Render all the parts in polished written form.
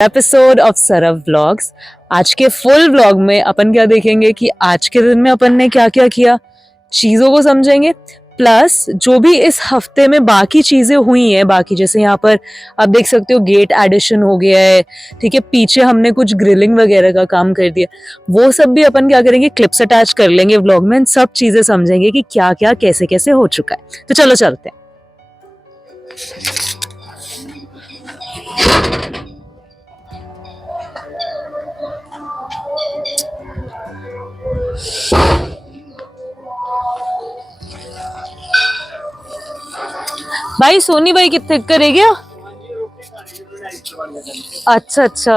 Episode of सरव vlogs. आज के full vlog में अपन क्या देखेंगे कि आज के दिन में अपन ने क्या क्या किया, चीजों को समझेंगे। प्लस जो भी इस हफ्ते में बाकी चीजें हुई हैं, बाकी जैसे यहाँ पर आप देख सकते हो गेट एडिशन हो गया है, ठीक है, पीछे हमने कुछ ग्रिलिंग वगैरह का काम कर दिया, वो सब भी अपन क्या करेंगे, क्लिप्स अटैच कर लेंगे व्लॉग में, सब चीजें समझेंगे कि क्या क्या कैसे कैसे हो चुका है। तो चलो चलते हैं। भाई सोनी भाई कितने करे गया? अच्छा अच्छा,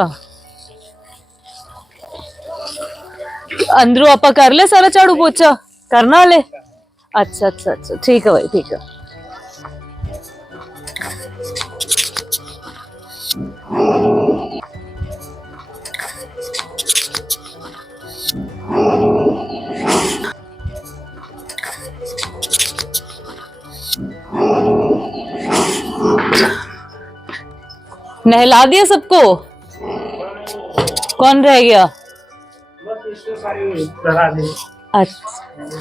अंदरू आपा कर ले सारा झाड़ू पोछा करना ले। अच्छा अच्छा अच्छा, ठीक है भाई, ठीक है। नहला दिया सबको? कौन रह गया? अच्छा,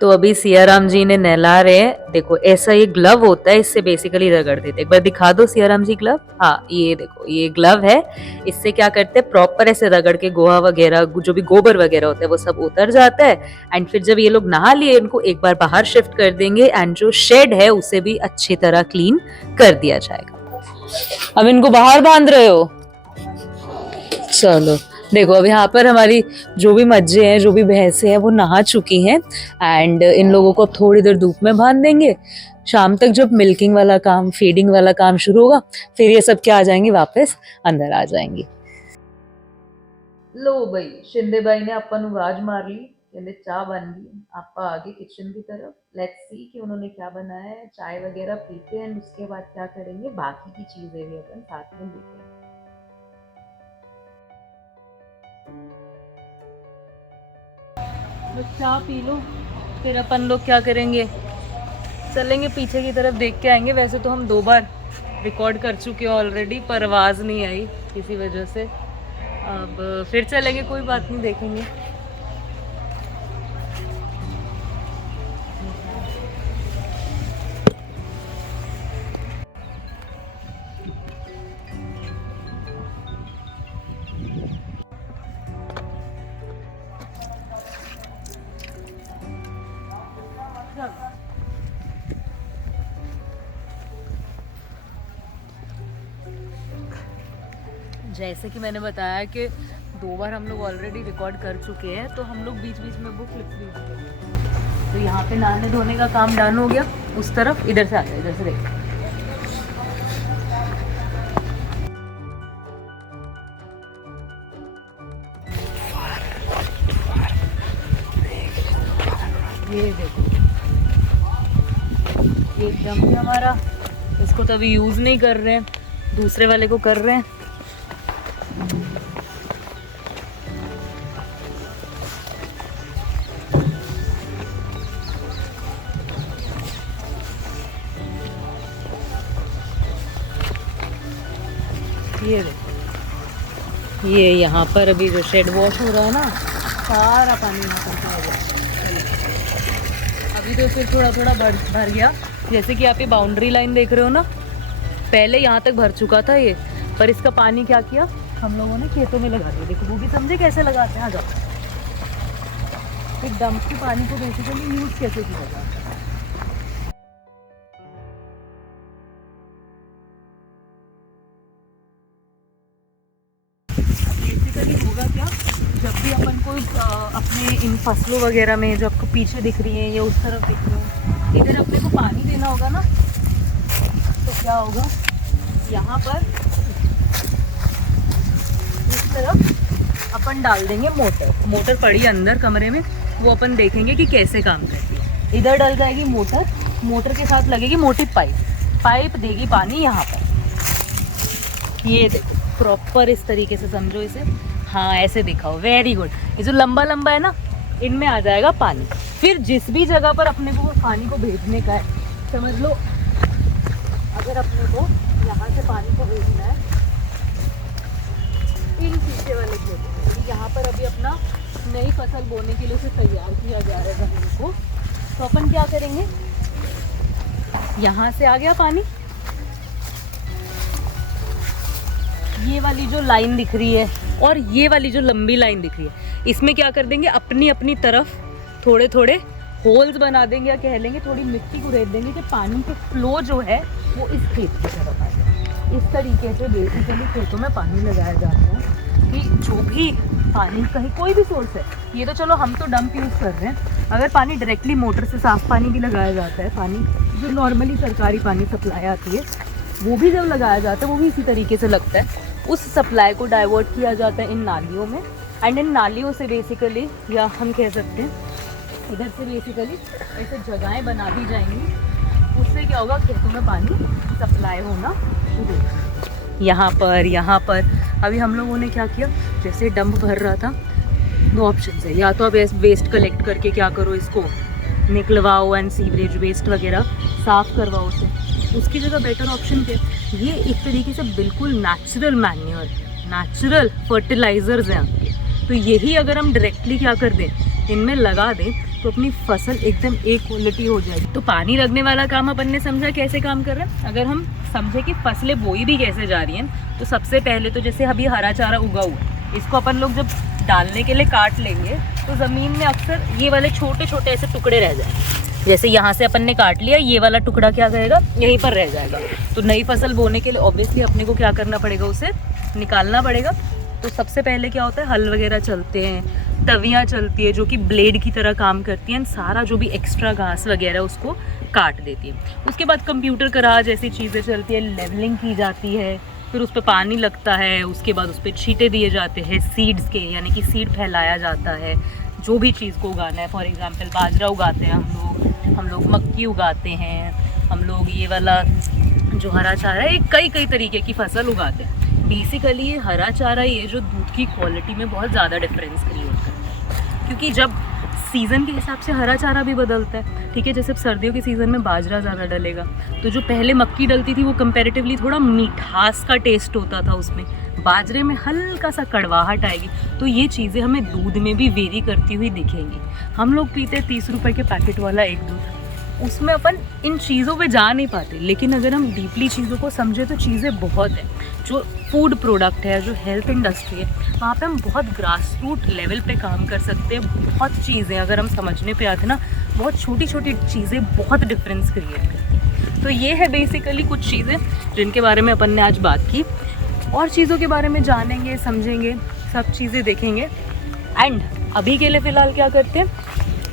तो अभी सियाराम जी ने नहला रहे हैं। देखो ऐसा ये ग्लव होता है, इससे बेसिकली रगड़ देते। एक बार दिखा दो सियाराम जी ग्लव। हाँ ये देखो, ये ग्लव है। इससे क्या करते हैं, प्रॉपर ऐसे रगड़ के गोहा वगैरह जो भी गोबर वगैरह होता है वो सब उतर जाता है। एंड फिर जब ये लोग नहा लिए, इनको एक बार बाहर शिफ्ट कर देंगे एंड जो शेड है उसे भी अच्छी तरह क्लीन कर दिया जाएगा। अब इनको बाहर बांध रहे हो? चलो देखो, अब यहाँ पर हमारी जो भी मज्जे हैं, जो भी भैंसे हैं, वो नहा चुकी हैं एंड इन लोगों को अब थोड़ी देर धूप में बांध देंगे। शाम तक जब मिल्किंग वाला काम, फीडिंग वाला काम शुरू होगा, फिर ये सब क्या आ जाएंगी, वापस अंदर आ जाएंगी। लो भाई, शिंदे भाई ने आपा नु आवाज मार ली, कहते चाह बन गई। आपा आगे किचन की तरफ, लेट्स सी कि उन्होंने क्या बनाया है। चाय वगैरह पीते हैं, उसके बाद क्या करेंगे, बाकी की चीजें भी अपन साथ में देखेंगे। बस चाह पी लो, फिर अपन लोग क्या करेंगे, चलेंगे पीछे की तरफ, देख के आएंगे। वैसे तो हम 2 बार रिकॉर्ड कर चुके हैं ऑलरेडी, पर आवाज़ नहीं आई किसी वजह से। अब फिर चलेंगे, कोई बात नहीं, देखेंगे। जैसे कि मैंने बताया कि 2 बार हम लोग ऑलरेडी रिकॉर्ड कर चुके हैं, तो हम लोग बीच बीच में वो क्लिप्स भी करेंगे। तो यहाँ पे नहाने धोने का काम डन हो गया। उस तरफ इधर से आ जाए, इधर से देख। ये देखो, ये एकदम ही हमारा, इसको तो अभी यूज नहीं कर रहे हैं, दूसरे वाले को कर रहे हैं। ये देखो, ये यहाँ पर अभी जो शेड वॉश हो रहा है ना, सारा पानी यहाँ पर आ गया। अभी तो फिर थोड़ा थोड़ा भर गया। जैसे कि आप ये बाउंड्री लाइन देख रहे हो ना, पहले यहाँ तक भर चुका था ये, पर इसका पानी क्या किया हम लोगों ने, खेतों में लगा दिया। देखो वो भी समझे कैसे लगाते हैं। आ जाओ, फिर डंप के पानी को बेसिकली यूज कैसे किया जाता है। बेसिकली होगा क्या, जब भी अपन को अपने इन फसलों वगैरह में, जो आपको पीछे दिख रही है या उस तरफ दिख रही है, इधर अपने को पानी देना होगा ना, तो क्या होगा, यहाँ पर इस तरफ अपन डाल देंगे मोटर। मोटर पड़ी अंदर कमरे में, वो अपन देखेंगे कि कैसे काम करती है। इधर डल जाएगी मोटर, मोटर के साथ लगेगी मोटी पाइप, पाइप देगी पानी यहाँ पर। ये देखो प्रॉपर इस तरीके से समझो इसे। हाँ ऐसे दिखाओ, वेरी गुड। ये जो लंबा लंबा है ना, इनमें आ जाएगा पानी। फिर जिस भी जगह पर अपने को पानी को भेजने का है, समझ लो अगर अपने को यहाँ से पानी को भेजना है नीचे वाले खेत में। यहाँ पर अभी अपना नई फसल बोने के लिए उसे तैयार किया जा रहा है ज़मीन को। तो अपन क्या करेंगे, यहाँ से आ गया पानी, ये वाली जो लाइन दिख रही है और ये वाली जो लंबी लाइन दिख रही है, इसमें क्या कर देंगे, अपनी अपनी तरफ थोड़े थोड़े होल्स बना देंगे, या कह लेंगे थोड़ी मिट्टी को रेत देंगे कि पानी के फ्लो जो है वो इस खेत की तरफ आ जाए। इस तरीके से बेसिकली खेतों में पानी लगाया जाता है कि जो भी पानी कहीं कोई भी सोर्स है, ये तो चलो हम तो डंप यूज़ कर रहे हैं, अगर पानी डायरेक्टली मोटर से साफ़ पानी भी लगाया जाता है, पानी जो नॉर्मली सरकारी पानी सप्लाई आती है वो भी जब लगाया जाता है वो भी इसी तरीके से लगता है। उस सप्लाई को डाइवर्ट किया जाता है इन नालियों में, एंड इन नालियों से बेसिकली, या हम कह सकते हैं इधर से बेसिकली ऐसे जगहें बना दी जाएंगी, उससे क्या होगा, खेतों में पानी सप्लाई होना शुरू होगा। यहाँ पर अभी हम लोगों ने क्या किया, जैसे डंप भर रहा था, दो ऑप्शन है, या तो आप वेस्ट कलेक्ट करके क्या करो, इसको निकलवाओ एंड सीवरेज वेस्ट वगैरह साफ़ करवाओ उसे, उसकी जगह बेटर ऑप्शन थे ये एक तरीके से बिल्कुल नेचुरल मैन्योर, नेचुरल फर्टिलाइजर्स हैं आपके। तो यही अगर हम डायरेक्टली क्या कर दें, इनमें लगा दें, तो अपनी फसल एकदम एक क्वालिटी हो जाएगी। तो पानी रखने वाला काम अपन ने समझा कैसे काम कर रहा है। अगर हम समझे कि फसलें बोई भी कैसे जा रही हैं, तो सबसे पहले तो जैसे अभी हरा चारा उगा हुआ, इसको अपन लोग जब डालने के लिए काट लेंगे तो ज़मीन में अक्सर ये वाले छोटे छोटे ऐसे टुकड़े रह जाएंगे। जैसे यहाँ से अपन ने काट लिया, ये वाला टुकड़ा क्या करेगा, यहीं पर रह जाएगा। तो नई फसल बोने के लिए ऑब्वियसली अपने को क्या करना पड़ेगा, उसे निकालना पड़ेगा। तो सबसे पहले क्या होता है, हल वगैरह चलते हैं, तवियाँ चलती है जो कि ब्लेड की तरह काम करती हैं, सारा जो भी एक्स्ट्रा घास वगैरह उसको काट देती है। उसके बाद कंप्यूटर कराज ऐसी चीज़ें चलती है, लेवलिंग की जाती है, फिर उस पर पानी लगता है, उसके बाद उस पर छींटे दिए जाते हैं सीड्स के, यानी कि सीड फैलाया जाता है जो भी चीज़ को उगाना है। फॉर एग्जांपल बाजरा उगाते हैं हम लोग मक्की उगाते हैं, हम लोग ये वाला जो हरा चारा है, कई तरीके की फसल उगाते हैं। बेसिकली ये हरा चारा ये जो दूध की क्वालिटी में बहुत ज़्यादा डिफरेंस क्रिएट करता है, क्योंकि जब सीज़न के हिसाब से हरा चारा भी बदलता है। ठीक है, जैसे सर्दियों के सीज़न में बाजरा ज़्यादा डलेगा, तो जो पहले मक्की डलती थी वो कंपैरेटिवली थोड़ा मिठास का टेस्ट होता था उसमें, बाजरे में हल्का सा कड़वाहट आएगी। तो ये चीज़ें हमें दूध में भी वेरी करती हुई दिखेंगी। हम लोग पीते 30 रुपए के पैकेट वाला एक दूध, उसमें अपन इन चीज़ों पे जा नहीं पाते। लेकिन अगर हम डीपली चीज़ों को समझे तो चीज़ें बहुत हैं। जो फूड प्रोडक्ट है, जो हेल्थ इंडस्ट्री है, वहाँ पे हम बहुत ग्रास रूट लेवल पे काम कर सकते हैं। बहुत चीज़ें अगर हम समझने पे आते ना, बहुत छोटी छोटी चीज़ें बहुत डिफरेंस क्रिएट करती हैं। तो ये है बेसिकली कुछ चीज़ें जिनके बारे में अपन ने आज बात की। और चीज़ों के बारे में जानेंगे, समझेंगे, सब चीज़ें देखेंगे। एंड अभी के लिए फ़िलहाल क्या करते हैं,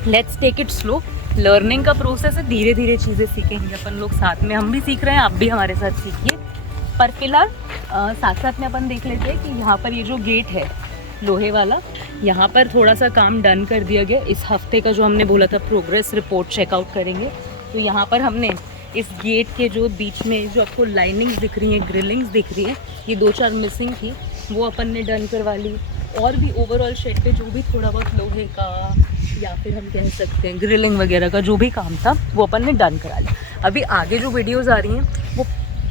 let's take it slow. Learning का प्रोसेस है, धीरे धीरे चीज़ें सीखेंगे अपन लोग साथ में। हम भी सीख रहे हैं, आप भी हमारे साथ सीखिए। पर फिलहाल साथ साथ में अपन देख लेते हैं कि यहाँ पर ये जो गेट है लोहे वाला, यहाँ पर थोड़ा सा काम डन कर दिया गया। इस हफ्ते का जो हमने बोला था प्रोग्रेस रिपोर्ट चेकआउट करेंगे। तो यहाँ पर हमने इस गेट के जो बीच में जो आपको लाइनिंग्स दिख रही हैं, ग्रिलिंग्स दिख रही हैं, ये 2-4 मिसिंग थी, वो अपन ने डन करवा ली। और भी ओवरऑल शेड पे जो भी थोड़ा बहुत लोहे का या फिर हम कह सकते हैं ग्रिलिंग वगैरह का जो भी काम था वो अपन ने डन करा लिया। अभी आगे जो वीडियोस आ रही हैं वो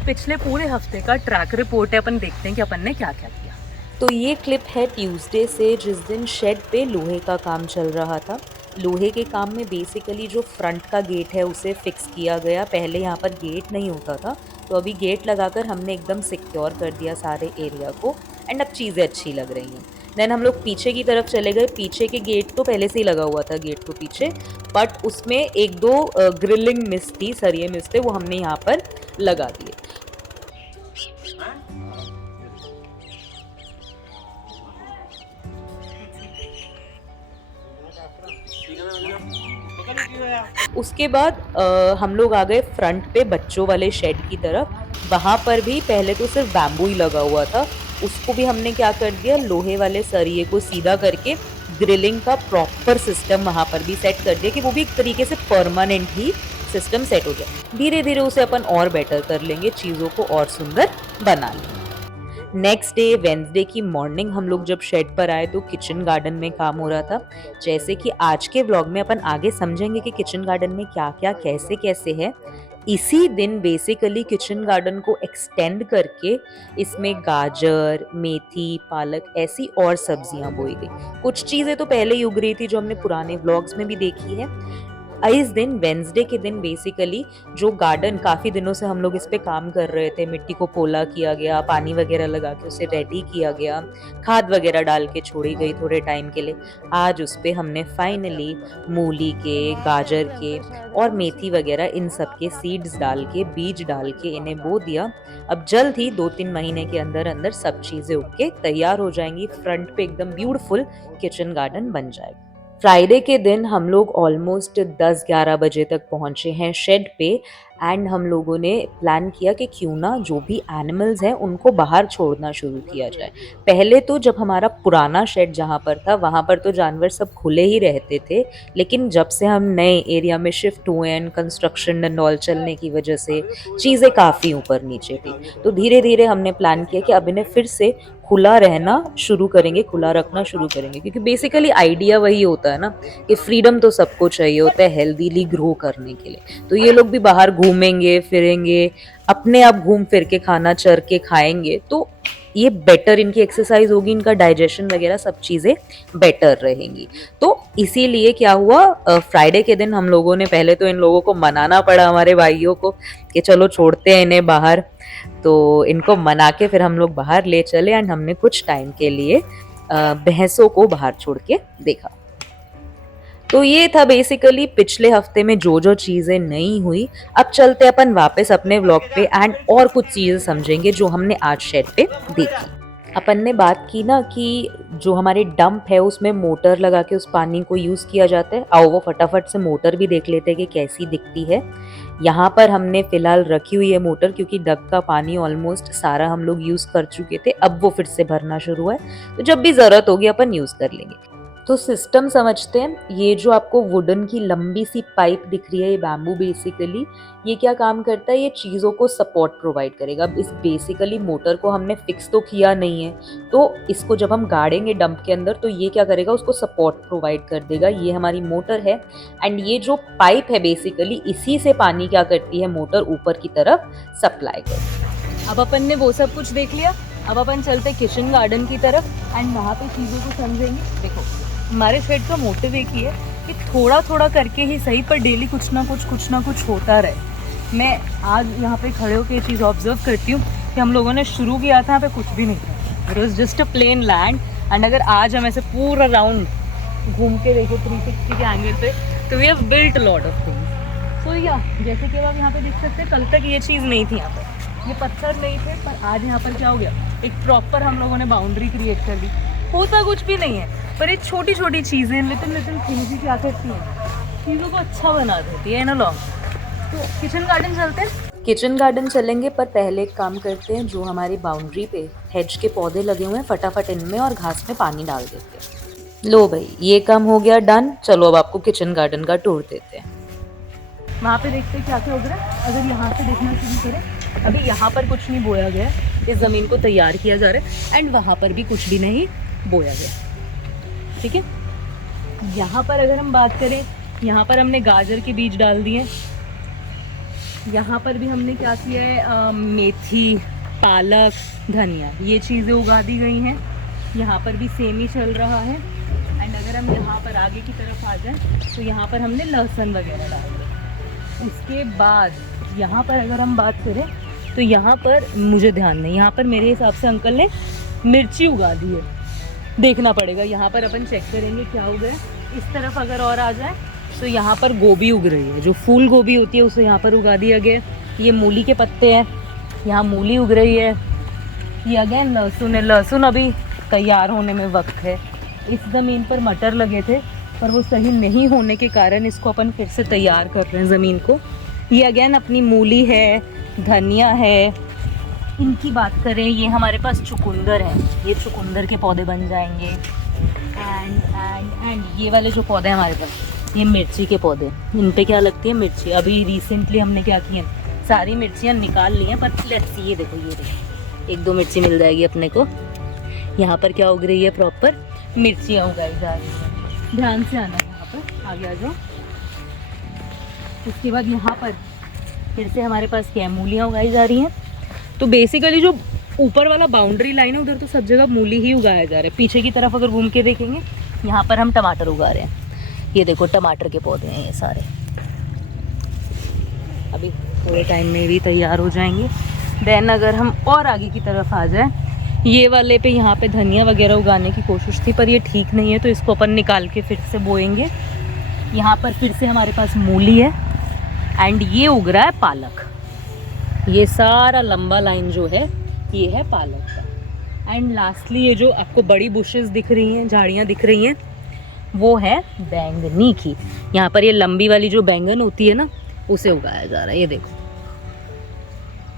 पिछले पूरे हफ्ते का ट्रैक रिपोर्ट है। अपन देखते हैं कि अपन ने क्या क्या किया। तो ये क्लिप है ट्यूसडे से, जिस दिन शेड पे लोहे का काम चल रहा था। लोहे के काम में बेसिकली जो फ्रंट का गेट है उसे फिक्स किया गया। पहले यहाँ पर गेट नहीं होता था, तो अभी गेट लगाकर हमने एकदम सिक्योर कर दिया सारे एरिया को। एंड अब चीज़ें अच्छी लग रही हैं। देन हम लोग पीछे की तरफ चले गए। पीछे के गेट तो पहले से ही लगा हुआ था गेट को पीछे, बट उसमें 1-2 ग्रिलिंग मिस थी, सरिये मिस थे, वो हमने यहाँ पर लगा दिए। उसके बाद हम लोग आ गए फ्रंट पे बच्चों वाले शेड की तरफ। वहाँ पर भी पहले तो सिर्फ बैम्बू ही लगा हुआ था, उसको भी हमने क्या कर दिया, लोहे वाले सरिये को सीधा करके ग्रिलिंग का प्रॉपर सिस्टम वहाँ पर भी सेट कर दिया कि वो भी एक तरीके से परमानेंट ही सिस्टम सेट हो जाए। धीरे धीरे उसे अपन और बेटर कर लेंगे, चीज़ों को और सुंदर बना लेंगे। नेक्स्ट डे वेंसडे की मॉर्निंग हम लोग जब शेड पर आए तो किचन गार्डन में काम हो रहा था। जैसे कि आज के व्लॉग में अपन आगे समझेंगे कि किचन गार्डन में क्या क्या कैसे कैसे है। इसी दिन बेसिकली किचन गार्डन को एक्सटेंड करके इसमें गाजर, मेथी, पालक ऐसी और सब्जियां बोई गई। कुछ चीजें तो पहले ही उग रही थी जो हमने पुराने व्लॉग्स में भी देखी है। इस दिन वेंसडे के दिन बेसिकली जो गार्डन काफी दिनों से हम लोग इस पे काम कर रहे थे, मिट्टी को पोला किया गया, पानी वगैरह लगा के उसे रेडी किया गया, खाद वगैरह डाल के छोड़ी गई थोड़े टाइम के लिए। आज उस पे हमने फाइनली मूली के, गाजर के और मेथी वगैरह इन सब के सीड्स डाल के, बीज डाल के इन्हें बो दिया। अब जल्द ही 2-3 महीने के अंदर अंदर सब चीजें उग के तैयार हो जाएंगी, फ्रंट पे एकदम ब्यूटीफुल किचन गार्डन बन जाएगा। फ्राइडे के दिन हम लोग ऑलमोस्ट 10-11 बजे तक पहुंचे हैं शेड पे एंड हम लोगों ने प्लान किया कि क्यों ना जो भी एनिमल्स हैं उनको बाहर छोड़ना शुरू किया जाए। पहले तो जब हमारा पुराना शेड जहाँ पर था वहाँ पर तो जानवर सब खुले ही रहते थे, लेकिन जब से हम नए एरिया में शिफ्ट हुए एंड कंस्ट्रक्शन एंड ऑल चलने की वजह से चीज़ें काफ़ी ऊपर नीचे थी, तो धीरे धीरे हमने प्लान किया कि अब इन्हें फिर से खुला रहना शुरू करेंगे, खुला रखना शुरू करेंगे, क्योंकि बेसिकली आइडिया वही होता है ना कि फ्रीडम तो सबको चाहिए होता है हेल्दीली ग्रो करने के लिए। तो ये लोग भी बाहर घूमेंगे फिरेंगे, अपने आप घूम फिर के खाना चर के खाएंगे, तो ये बेटर इनकी एक्सरसाइज होगी, इनका डाइजेशन वगैरह सब चीज़ें बेटर रहेंगी। तो इसीलिए क्या हुआ, फ्राइडे के दिन हम लोगों ने पहले तो इन लोगों को मनाना पड़ा, हमारे भाइयों को, कि चलो छोड़ते हैं इन्हें बाहर। तो इनको मना के फिर हम लोग बाहर ले चले एंड हमने कुछ टाइम के लिए भैंसों को बाहर छोड़ के देखा। तो ये था बेसिकली पिछले हफ्ते में जो जो चीज़ें नहीं हुई। अब चलते अपन वापस अपने व्लॉग पे एंड और कुछ चीज़ें समझेंगे जो हमने आज शेड पे देखी। अपन ने बात की ना कि जो हमारे डंप है उसमें मोटर लगा के उस पानी को यूज़ किया जाता है। आओ वो फटाफट से मोटर भी देख लेते हैं कि कैसी दिखती है। यहाँ पर हमने फिलहाल रखी हुई है मोटर, क्योंकि डग का पानी ऑलमोस्ट सारा हम लोग यूज़ कर चुके थे, अब वो फिर से भरना शुरू है, तो जब भी ज़रूरत होगी अपन यूज़ कर लेंगे। तो सिस्टम समझते हैं। ये जो आपको वुडन की लंबी सी पाइप दिख रही है, ये बैम्बू बेसिकली, ये क्या काम करता है, ये चीज़ों को सपोर्ट प्रोवाइड करेगा। अब इस बेसिकली मोटर को हमने फिक्स तो किया नहीं है, तो इसको जब हम गाड़ेंगे डंप के अंदर तो ये क्या करेगा, उसको सपोर्ट प्रोवाइड कर देगा। ये हमारी मोटर है एंड ये जो पाइप है बेसिकली इसी से पानी क्या करती है, मोटर ऊपर की तरफ सप्लाई करती है। अब अपन ने वो सब कुछ देख लिया, अब अपन चलते किचन गार्डन की तरफ एंड वहाँ पे चीज़ों को समझेंगे। देखो हमारे शेड का मोटिव एक ही है कि थोड़ा थोड़ा करके ही सही पर डेली कुछ ना कुछ होता रहे। मैं आज यहाँ पे खड़े होकर ये चीज़ ऑब्जर्व करती हूँ कि हम लोगों ने शुरू किया था यहाँ पे कुछ भी नहीं था, it was just a plain land and अगर आज हम ऐसे पूरा राउंड घूम के देखें 360 के एंगल पे तो we have built lot of things. So या जैसे कि आप यहाँ पे देख सकते हैं, कल तक ये चीज़ नहीं थी, यहाँ पर ये पत्थर नहीं थे, पर आज यहाँ पर क्या हो गया, एक प्रॉपर हम लोगों ने बाउंड्री क्रिएट कर दी। होता कुछ भी नहीं है, पर ये छोटी छोटी चीज़ें लिटिल थिंग्स ही क्या करती हैं, चीज़ों को अच्छा बना देती है इन लॉन्ग। तो किचन गार्डन चलते हैं। किचन गार्डन चलेंगे, पर पहले एक काम करते हैं, जो हमारी बाउंड्री पे हेज के पौधे लगे हुए हैं फटाफट इनमें और घास में पानी डाल देते हैं। लो भाई ये काम हो गया डन। चलो अब आपको किचन गार्डन का टूर देते हैं। वहाँ पे देखते हैं क्या क्या हो रहा है। अगर यहाँ से देखना शुरू करें, अभी यहाँ पर कुछ नहीं बोया गया, इस ज़मीन को तैयार किया जा रहा है एंड वहाँ पर भी कुछ भी नहीं बोया गया, ठीक है। यहाँ पर अगर हम बात करें, यहाँ पर हमने गाजर के बीज डाल दिए, यहाँ पर भी हमने क्या किया है, मेथी, पालक, धनिया, ये चीज़ें उगा दी गई हैं। यहाँ पर भी सेम ही चल रहा है एंड अगर हम यहाँ पर आगे की तरफ आ जाएं तो यहाँ पर हमने लहसुन वगैरह डाल दिया। इसके बाद यहाँ पर अगर हम बात करें तो यहाँ पर मुझे ध्यान नहीं, यहाँ पर मेरे हिसाब से अंकल ने मिर्ची उगा दी है, देखना पड़ेगा। यहाँ पर अपन चेक करेंगे क्या हो गया। इस तरफ अगर और आ जाए तो यहाँ पर गोभी उग रही है, जो फूल गोभी होती है उसे यहाँ पर उगा दिया गया। ये मूली के पत्ते हैं, यहाँ मूली उग रही है। ये अगेन लहसुन है, लहसुन अभी तैयार होने में वक्त है। इस ज़मीन पर मटर लगे थे पर वो सही नहीं होने के कारण इसको अपन फिर से तैयार कर रहे हैं ज़मीन को। ये अगेन अपनी मूली है, धनिया है। इनकी बात करें, ये हमारे पास चुकंदर है, ये चुकंदर के पौधे बन जाएंगे। एंड ये वाले जो पौधे हैं हमारे पास, ये मिर्ची के पौधे, इन पे क्या लगती है मिर्ची। अभी रिसेंटली हमने क्या किया, सारी मिर्चियाँ निकाल ली हैं, पर लेट्स ये देखो 1-2 मिर्ची मिल जाएगी अपने को। यहाँ पर क्या उग रही है, प्रॉपर मिर्चियाँ उगाई जा रही हैं। ध्यान से आना, यहाँ पर आगे आ जाओ। उसके बाद यहाँ पर फिर से हमारे पास क्या है, मूलियाँ उगाई जा रही हैं। तो बेसिकली जो ऊपर वाला बाउंड्री लाइन है उधर तो सब जगह मूली ही उगाया जा रहा है। पीछे की तरफ अगर घूम के देखेंगे, यहाँ पर हम टमाटर उगा रहे हैं। ये देखो टमाटर के पौधे हैं ये सारे, अभी थोड़े टाइम में भी तैयार हो जाएंगे। देन अगर हम और आगे की तरफ आ जाए, ये वाले पे यहाँ पे धनिया वगैरह उगाने की कोशिश थी पर ये ठीक नहीं है, तो इसको अपन निकाल के फिर से बोएंगे। यहाँ पर फिर से हमारे पास मूली है एंड ये उग रहा है पालक। ये सारा लंबा लाइन जो है ये है पालक का। एंड लास्टली ये जो आपको बड़ी बुशेस दिख रही हैं, झाड़ियाँ दिख रही हैं, वो है बैंगनी की। यहाँ पर ये लंबी वाली जो बैंगन होती है ना, उसे उगाया जा रहा है। ये देखो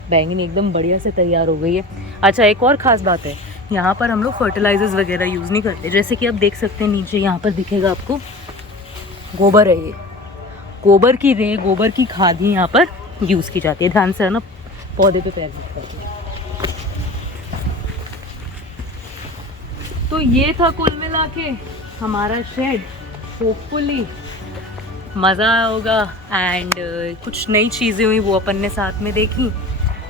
बैंगनी एकदम बढ़िया से तैयार हो गई है। अच्छा एक और ख़ास बात है, यहाँ पर हम लोग फर्टिलाइजर्स वगैरह यूज़ नहीं करते। जैसे कि आप देख सकते हैं नीचे यहाँ पर दिखेगा आपको गोबर है, ये गोबर की रेह, गोबर की खाद ही यहाँ पर यूज़ की जाती है। ध्यान से ना पौधे पे पैर मत करते। तो ये था कुल मिला के हमारा शेड। होपफुली मज़ा आया होगा एंड कुछ नई चीज़ें हुई वो अपन ने साथ में देखी।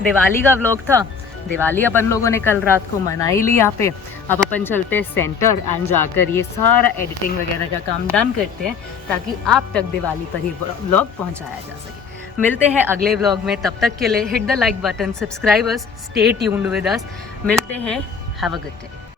दिवाली का व्लॉग था, दिवाली अपन लोगों ने कल रात को मनाई ली यहाँ पे। अब अपन चलते हैं सेंटर एंड जाकर ये सारा एडिटिंग वगैरह का काम डन करते हैं ताकि आप तक दिवाली पर ही व्लॉग पहुँचाया जा सके। मिलते हैं अगले व्लॉग में, तब तक के लिए hit the like button, subscribers, stay tuned with us. मिलते हैं, हैव अ गुड डे।